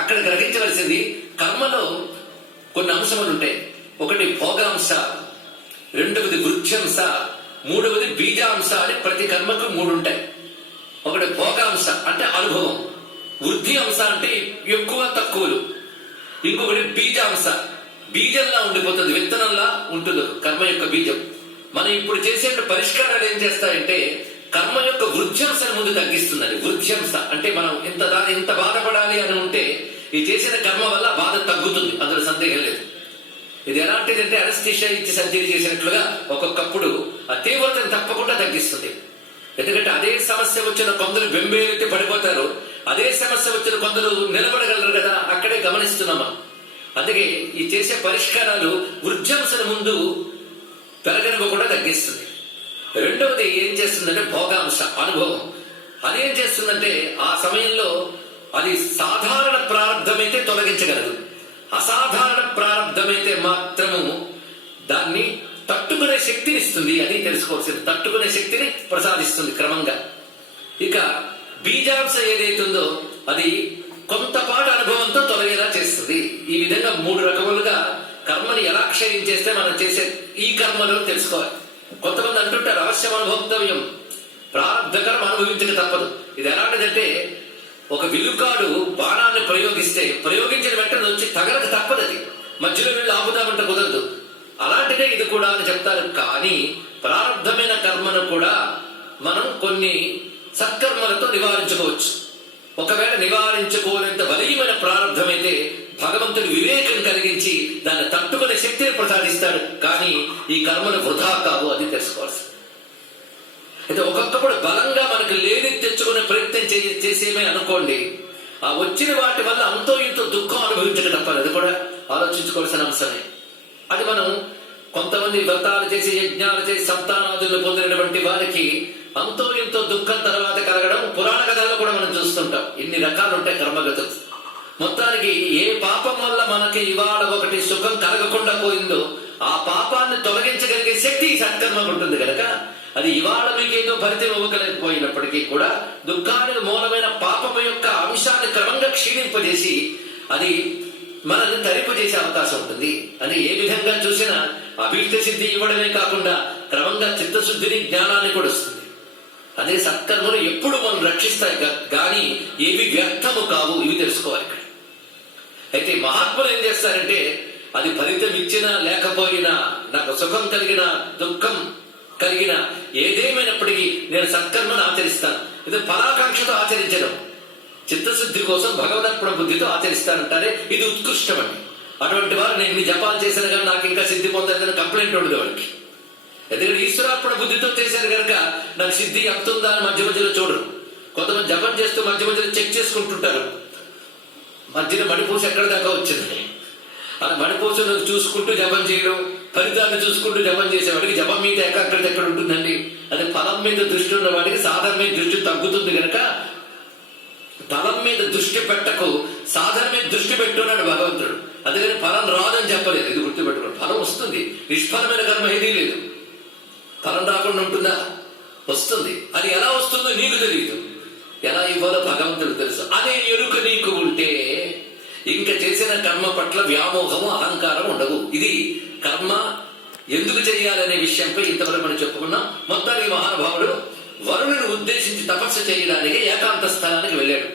అక్కడ గ్రహించవలసింది కర్మలో కొన్ని అంశములు ఉంటాయి. ఒకటి భోగాంశ, రెండవది వృత్యాంశ, మూడవది బీజాంశ అని ప్రతి కర్మకు 3 ఉంటాయి. ఒకటి భోగాంశ అంటే అనుభవం, వృద్ధి అంశ అంటే ఎక్కువ తక్కువలు, ఇంకొకటి బీజాంశ బీజంలా ఉండిపోతుంది, విత్తనంలా ఉంటుంది కర్మ యొక్క బీజం. మనం ఇప్పుడు చేసే పరిష్కారాలు ఏం చేస్తాయంటే కర్మ యొక్క వృద్ధ్యంశను ముందు తగ్గిస్తుందండి. వృద్ధ్యంశ అంటే మనం ఇంత బాధపడాలి అని ఉంటే ఈ చేసిన కర్మ వల్ల బాధ తగ్గుతుంది, అందులో సందేహం లేదు. ఇది ఎలాంటిదంటే అనస్థీషియా ఇచ్చి సర్జరీ చేసినట్లుగా ఒక్కొక్కప్పుడు ఆ తీవ్రతను తప్పకుండా తగ్గిస్తుంది. ఎందుకంటే అదే సమస్య వచ్చిన కొందరు బెంబేలెత్తి పడిపోతారు, అదే సమస్య వచ్చిన కొందరు నిలబడగలరు కదా, అక్కడే గమనిస్తున్నామా. అందుకే ఈ చేసే పరిష్కారాలు వృద్ధ్యంశను ముందు పెరగనివ్వకుండా తగ్గిస్తుంది. రెండవది ఏం చేస్తుందంటే భోగాంశ అనుభవం. అదేం చేస్తుందంటే ఆ సమయంలో అది సాధారణ ప్రారంధమైతే తొలగించగలదు, అసాధారణ ప్రారంధమైతే మాత్రము దాన్ని తట్టుకునే శక్తిని ఇస్తుంది. అది తెలుసుకోవాల్సింది, తట్టుకునే శక్తిని ప్రసాదిస్తుంది క్రమంగా. ఇక బీజాంశ ఏదైతుందో అది కొంతపాటు అనుభవంతో తొలగేలా చేస్తుంది. ఈ విధంగా 3 రకములుగా కర్మని ఎలా క్షయం చేస్తే మనం చేసే ఈ కర్మలో తెలుసుకోవాలి. కొంతమంది అంటుంటారు అవశ్యం అనుభవతవ్యం, ప్రారంధ కర్మ అనుభవించక తప్పదు. ఇది ఎలాంటిదంటే ఒక విలుకాడు బాణాన్ని ప్రయోగించిన వెంటనే వచ్చి తగలక తప్పదు, అది మధ్యలో వీళ్ళు ఆపుదామంటే కుదరదు. అలాంటిదే ఇది కూడా అని చెప్తారు. కానీ ప్రారంధమైన కర్మను కూడా మనం కొన్ని సత్కర్మలతో నివారించుకోవచ్చు. ఒకవేళ నివారించుకోలేంత బలీయమైన ప్రారంధమైతే భగవంతుడు వివేకం కలిగించి దాన్ని తట్టుకునే శక్తిని ప్రసాదిస్తాడు. కానీ ఈ కర్మలు వృధా కావు, అది తెలుసుకోవాల్సింది. అయితే ఒక్కొక్కప్పుడు బలంగా మనకు లేని తెచ్చుకునే ప్రయత్నం చేసేమే అనుకోండి, ఆ వచ్చిన వాటి వల్ల అంతో ఇంతో దుఃఖం అనుభవించక తప్పదు. అది కూడా ఆలోచించుకోవాల్సిన అంశమే. అది మనం కొంతమంది వ్రతాలు చేసి యజ్ఞాలు చేసి సంతానాదులు పొందినటువంటి వారికి అంతో ఇంతో దుఃఖం తర్వాత కలగడం పురాణ కథల్లో కూడా మనం చూస్తుంటాం. ఇన్ని రకాలు ఉంటాయి కర్మగతులు. మొత్తానికి ఏ పాపం వల్ల మనకి ఇవాళ ఒకటి సుఖం కలగకుండా పోయిందో ఆ పాపాన్ని తొలగించగలిగే శక్తి ఈ సత్కర్మకు ఉంటుంది కనుక అది ఇవాళ మీకేదో ఫలితం ఇవ్వగలిగిపోయినప్పటికీ కూడా దుఃఖానికి మూలమైన పాపము యొక్క అంశాన్ని క్రమంగా క్షీణింపజేసి అది మనల్ని తరింపజేసే అవకాశం ఉంటుంది. అని ఏ విధంగా చూసినా అభీష్ట సిద్ధి ఇవ్వడమే కాకుండా క్రమంగా చిత్తశుద్ధిని జ్ఞానాన్ని కూడా వస్తుంది. అదే సత్కర్మలు ఎప్పుడు మనం రక్షిస్తాయి కానీ ఏవి వ్యర్థము కావు, ఇవి తెలుసుకోవాలి ఇక్కడ. అయితే మహాత్ములు ఏం చేస్తారంటే అది ఫలితం ఇచ్చినా లేకపోయినా, నాకు సుఖం కలిగిన దుఃఖం కలిగిన ఏదేమైనప్పటికీ నేను సత్కర్మను ఆచరిస్తాను. ఇది ఫలాకాంక్షతో ఆచరించడం, చిత్తశుద్ధి కోసం భగవదర్పణ బుద్ధితో ఆచరిస్తానంటారే ఇది ఉత్కృష్టం అండి. అటువంటి వారు నేను ఇన్ని జపాలు చేశాను కానీ నాకు ఇంకా సిద్ధి పొందలేదని కంప్లైంట్ ఉండదు వాడికి. ఎందుకంటే ఈశ్వరార్పణ బుద్ధితో చేశారు కనుక నాకు సిద్ధి ఎంత ఉందా అని మధ్య మధ్యలో చూడరు. కొంతమంది జపం చేస్తూ మధ్య మధ్యలో చెక్ చేసుకుంటుంటారు, మధ్యలో మణిపూస ఎక్కడి దాకా వచ్చింది అలా మణిపూసను చూసుకుంటూ జపం చేయడం, ఫలితాన్ని చూసుకుంటూ జపం చేసేవాడికి జపం మీద ఏకాగ్రత ఎక్కడ ఉంటుందండి. అది ఫలం మీద దృష్టి ఉన్న వాడికి సాధన మీద దృష్టి తగ్గుతుంది కనుక ఫలం మీద దృష్టి పెట్టకు, సాధన మీద దృష్టి పెట్టున్నాడు భగవంతుడు. అందుకని ఫలం రాదని చెప్పలేదు, ఇది గుర్తుపెట్టుకోండి. ఫలం వస్తుంది, నిష్ఫలమైన కర్మ ఏదీ లేదు. ఫలం రాకుండా ఉంటుందా? వస్తుంది. అది ఎలా వస్తుందో నీకు తెలియదు, ఎలా ఇవ్వాలో భగవంతుడు తెలుసు. అదే ఎరుక నీకు ఉంటే ఇంకా చేసిన కర్మ పట్ల వ్యామోహము అహంకారం ఉండవు. ఇది కర్మ ఎందుకు చేయాలనే విషయంపై ఇంతవరకు మనం చెప్పుకున్నాం. మొత్తానికి మహానుభావుడు వరుణుని ఉద్దేశించి తపస్సు చేయడానికి ఏకాంత స్థలానికి వెళ్ళాడు.